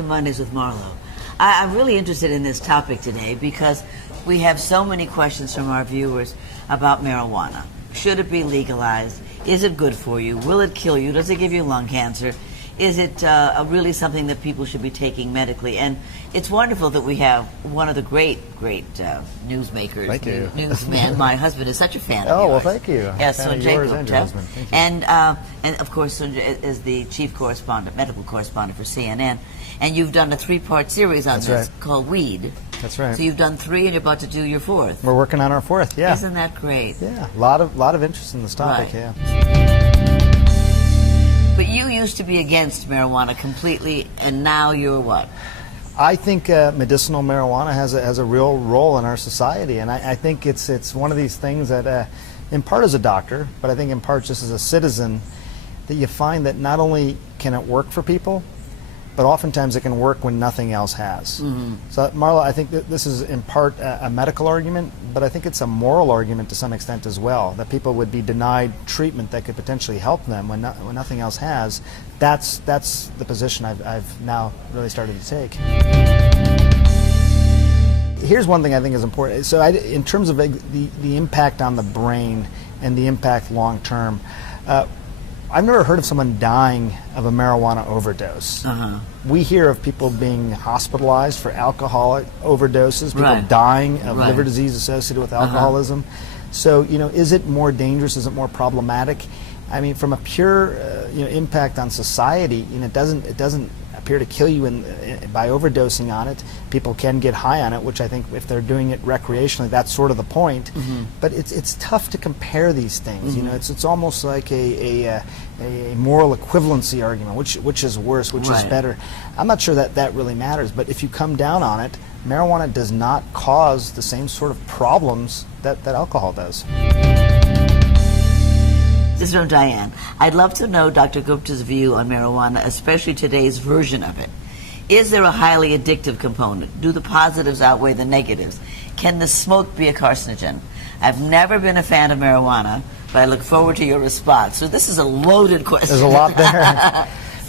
to Mondays with Marlo. I'm really interested in this topic today because we have so many questions from our viewers about marijuana. Should it be legalized? Is it good for you? Will it kill you? Does it give you lung cancer? Is it really something that people should be taking medically? And it's wonderful that we have one of the great newsmakers, thank you. newsman. My husband is such a fan of yours. well, thank you. Yes, Sanjay Gupta. And of course, Sanjay is the chief correspondent, medical correspondent for CNN. And you've done a 3-part series on this called Weed. That's right. So you've done 3 and you're about to do your 4th. We're working on our 4th, yeah. Isn't that great? Yeah, a lot of interest in this topic, yeah. But you used to be against marijuana completely, and now you're what? I think medicinal marijuana has a real role in our society, and I think it's one of these things that, in part as a doctor, but I think in part just as a citizen, that you find that not only can it work for people, but oftentimes it can work when nothing else has. Mm-hmm. So, Marla, I think that this is in part a medical argument, but I think it's a moral argument to some extent as well, that people would be denied treatment that could potentially help them when nothing else has. That's the position I've now really started to take. Here's one thing I think is important. So in terms of the impact on the brain and the impact long term, I've never heard of someone dying of a marijuana overdose. We hear of people being hospitalized for alcoholic overdoses, people dying of liver disease associated with alcoholism. So, is it more dangerous? Is it more problematic? I mean, from a pure, impact on society, it doesn't appear to kill you by overdosing on it. People can get high on it, which I think if they're doing it recreationally, that's sort of the point. But it's tough to compare these things. It's almost like a moral equivalency argument. Which is worse? Which is better? I'm not sure that really matters. But if you come down on it, marijuana does not cause the same sort of problems that alcohol does. This is from Diane. I'd love to know Dr. Gupta's view on marijuana, especially today's version of it. Is there a highly addictive component? Do the positives outweigh the negatives? Can the smoke be a carcinogen? I've never been a fan of marijuana, but I look forward to your response. So this is a loaded question. There's a lot there.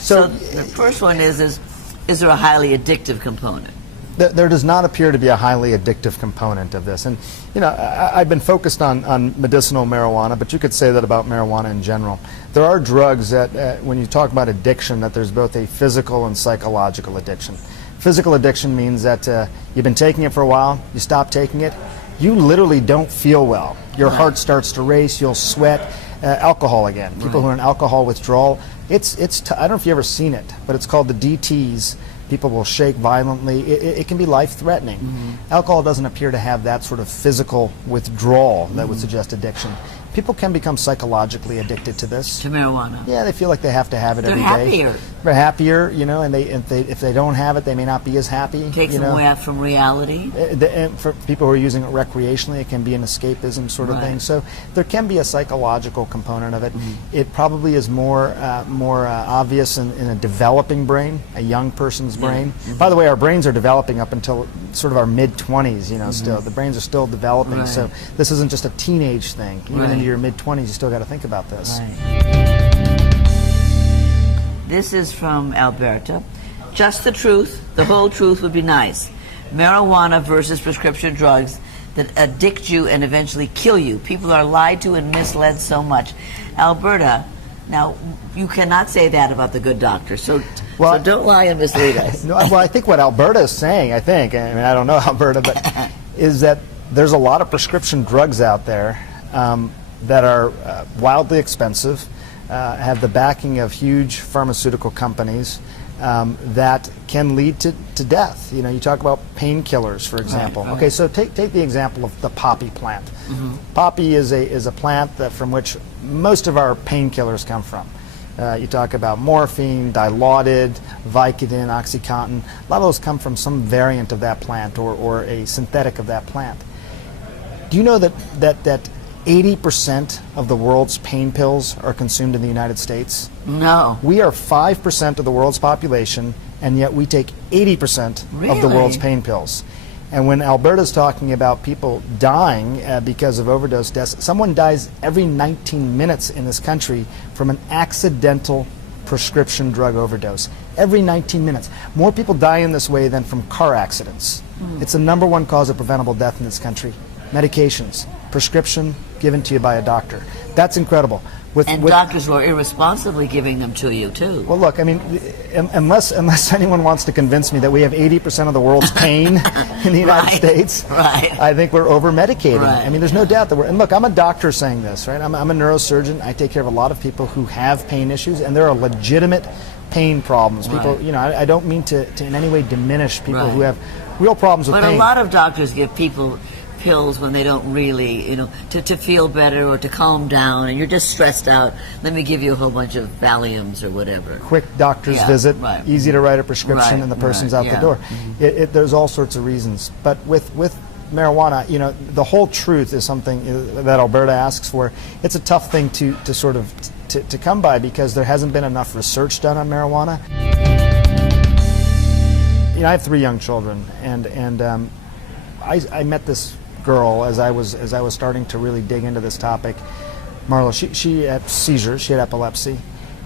So the first one is there a highly addictive component? There does not appear to be a highly addictive component of this. And, I've been focused on medicinal marijuana, but you could say that about marijuana in general. There are drugs that, when you talk about addiction, that there's both a physical and psychological addiction. Physical addiction means that you've been taking it for a while, you stop taking it, you literally don't feel well. Your heart starts to race, you'll sweat. Alcohol again. People who are in alcohol withdrawal, I don't know if you've ever seen it, but it's called the DTs. People will shake violently. It can be life-threatening. Alcohol doesn't appear to have that sort of physical withdrawal that would suggest addiction. People can become psychologically addicted to this. To marijuana. Yeah, they feel like they have to have it every day. They're happier. They're happier, and if they don't have it, they may not be as happy. Takes them away out from reality. And for people who are using it recreationally, it can be an escapism sort of thing. So there can be a psychological component of it. It probably is more obvious in a developing brain, a young person's brain. By the way, our brains are developing up until sort of our mid-20s, still. The brains are still developing, so this isn't just a teenage thing. Even into your mid-20s, you still got to think about this. This is from Alberta. Just the truth, the whole truth would be nice. Marijuana versus prescription drugs that addict you and eventually kill you. People are lied to and misled so much. Alberta, now you cannot say that about the good doctor, so don't lie and mislead us. Well, I think what Alberta is saying, I don't know Alberta, but is that there's a lot of prescription drugs out there that are wildly expensive, have the backing of huge pharmaceutical companies that can lead to death. You talk about painkillers, for example. Okay, so take the example of the poppy plant. Poppy is a plant from which most of our painkillers come from. You talk about morphine, Dilaudid, Vicodin, OxyContin. A lot of those come from some variant of that plant or a synthetic of that plant. Do you know that 80% of the world's pain pills are consumed in the United States? No. We are 5% of the world's population, and yet we take 80% of the world's pain pills. And when Alberta's talking about people dying because of overdose deaths, someone dies every 19 minutes in this country from an accidental prescription drug overdose. Every 19 minutes. More people die in this way than from car accidents. It's the number one cause of preventable death in this country. Medications, prescription given to you by a doctor. That's incredible. With doctors who are irresponsibly giving them to you, too. Well, look, I mean, unless anyone wants to convince me that we have 80% of the world's pain in the United States, I think we're over-medicating. I mean, there's no doubt that and look, I'm a doctor saying this, right? I'm a neurosurgeon. I take care of a lot of people who have pain issues, and there are legitimate pain problems. People, you know, I don't mean to in any way diminish people who have real problems with pain. But a lot of doctors give people pills when they don't really, you know, to feel better or to calm down, and you're just stressed out. Let me give you a whole bunch of Valiums or whatever. Quick doctor's visit, easy to write a prescription, and the person's out the door. There's all sorts of reasons. But with marijuana, you know, the whole truth is something that Alberta asks for. It's a tough thing to sort of to come by because there hasn't been enough research done on marijuana. You know, I have 3 young children, and I met this girl as I was starting to really dig into this topic. Marla, she had seizures, she had epilepsy,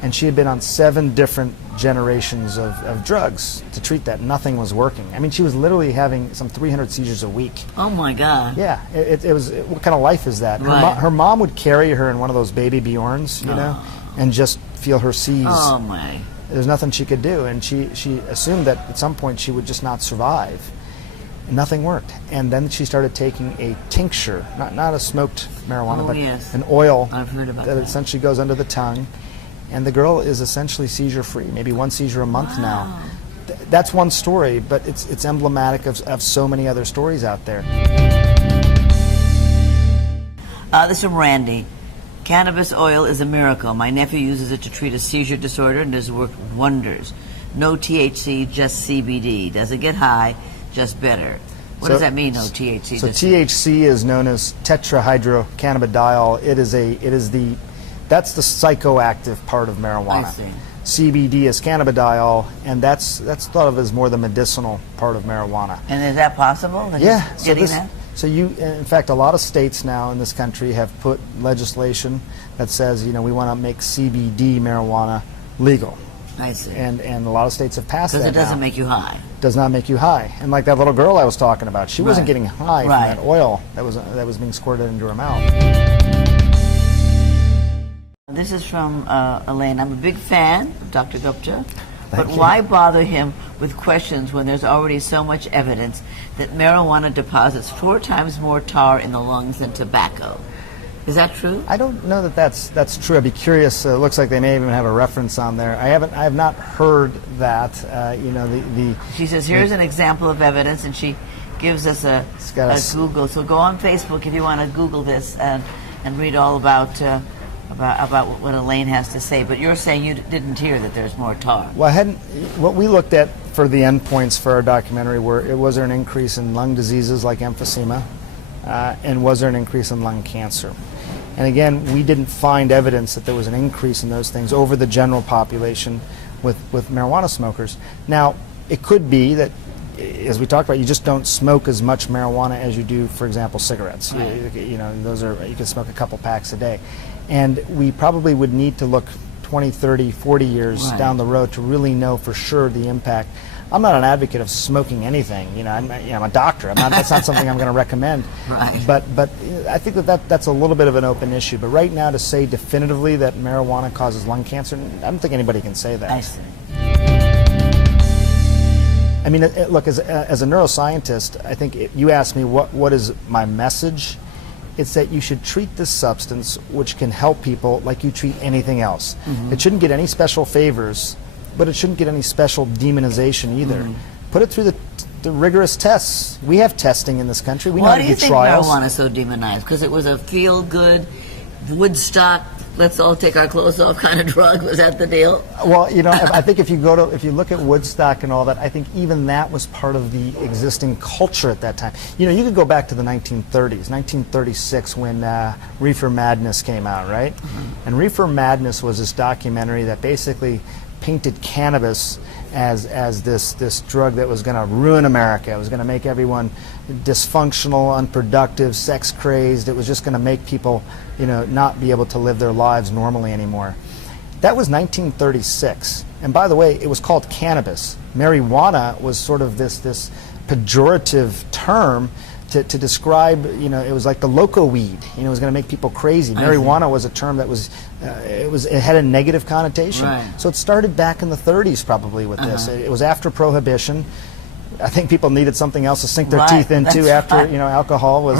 and she had been on 7 different generations of drugs to treat that. Nothing was working. I mean, she was literally having some 300 seizures a week. Oh my God. Yeah, it was, what kind of life is that? Her mom would carry her in one of those baby Bjorns, you know, and just feel her seize. Oh my. There's nothing she could do, and she assumed that at some point she would just not survive. Nothing worked, and then she started taking a tincture, not a smoked marijuana, but an oil that essentially goes under the tongue, and the girl is essentially seizure-free, maybe 1 seizure a month now. That's one story, but it's emblematic of so many other stories out there. This is from Randy. Cannabis oil is a miracle. My nephew uses it to treat a seizure disorder and has worked wonders. No THC, just CBD. Doesn't get high, just better. What does that mean, no THC? So THC is known as tetrahydrocannabidiol. That's the psychoactive part of marijuana. I see. CBD is cannabidiol, and that's thought of as more the medicinal part of marijuana. And is that possible? So in fact, a lot of states now in this country have put legislation that says, you know, we want to make CBD marijuana legal. I see. And a lot of states have passed that. Because it doesn't make you high. Does not make you high. And like that little girl I was talking about, she wasn't getting high from that oil that was being squirted into her mouth. This is from Elaine. I'm a big fan of Dr. Gupta, but Thank you. why bother him with questions when there's already so much evidence that marijuana deposits 4 times more tar in the lungs than tobacco? Is that true? I don't know that that's true. I'd be curious. It looks like they may even have a reference on there. I have not heard that. You know, She says, here's an example of evidence, and she gives us a Google. So go on Facebook if you want to Google this and read all about what Elaine has to say. But you're saying you didn't hear that there's more tar. Well, what we looked at for the endpoints for our documentary was there an increase in lung diseases like emphysema, and was there an increase in lung cancer? And again, we didn't find evidence that there was an increase in those things over the general population with marijuana smokers. Now, it could be that, as we talked about, you just don't smoke as much marijuana as you do, for example, cigarettes. Right. You know, you can smoke a couple packs a day. And we probably would need to look 20, 30, 40 years down the road to really know for sure the impact. I'm not an advocate of smoking anything. You know, I'm a doctor. That's not something I'm going to recommend. Right. But I think that's a little bit of an open issue. But right now, to say definitively that marijuana causes lung cancer, I don't think anybody can say that. I see. I mean, look, as a neuroscientist, I think you asked me what is my message. It's that you should treat this substance, which can help people, like you treat anything else. Mm-hmm. It shouldn't get any special favors, but it shouldn't get any special demonization either. Mm-hmm. Put it through the rigorous tests. We have testing in this country. We know how to do trials. Why do you think marijuana is so demonized? Because it was a feel-good, Woodstock, let's all take our clothes off kind of drug? Was that the deal? Well, you know, I think if you look at Woodstock and all that, I think even that was part of the existing culture at that time. You know, you could go back to the 1930s, 1936, when Reefer Madness came out, right? Mm-hmm. And Reefer Madness was this documentary that basically painted cannabis as this drug that was going to ruin America. It was going to make everyone dysfunctional, unproductive, sex crazed. It was just going to make people, you know, not be able to live their lives normally anymore. That was 1936. And by the way, it was called cannabis. Marijuana was sort of this pejorative term to describe, it was like the loco weed. It was going to make people crazy. Marijuana was a term that was, it had a negative connotation. Right. So it started back in the 30s probably with this. It was after Prohibition. I think people needed something else to sink their teeth into after alcohol was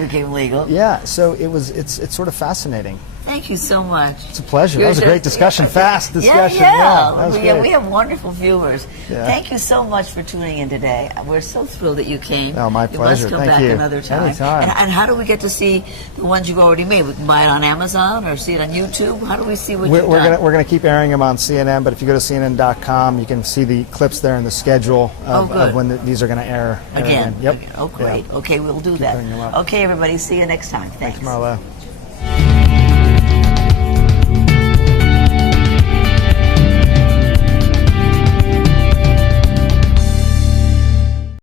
became legal. Yeah, so it's sort of fascinating. Thank you so much. It's a pleasure. That was a great discussion. Fast discussion. Yeah. That was great. We have wonderful viewers. Yeah. Thank you so much for tuning in today. We're so thrilled that you came. Oh, my pleasure. You must come Thank back you. another time. Anytime. And how do we get to see the ones you've already made? We can buy it on Amazon or see it on YouTube. How do we see what you've done? We're gonna keep airing them on CNN, but if you go to CNN.com, you can see the clips there in the schedule of when these are going to air again. Yep. Oh, great. Yeah. Okay, we'll do that. Okay, everybody. See you next time. Thanks. Thanks, Marla.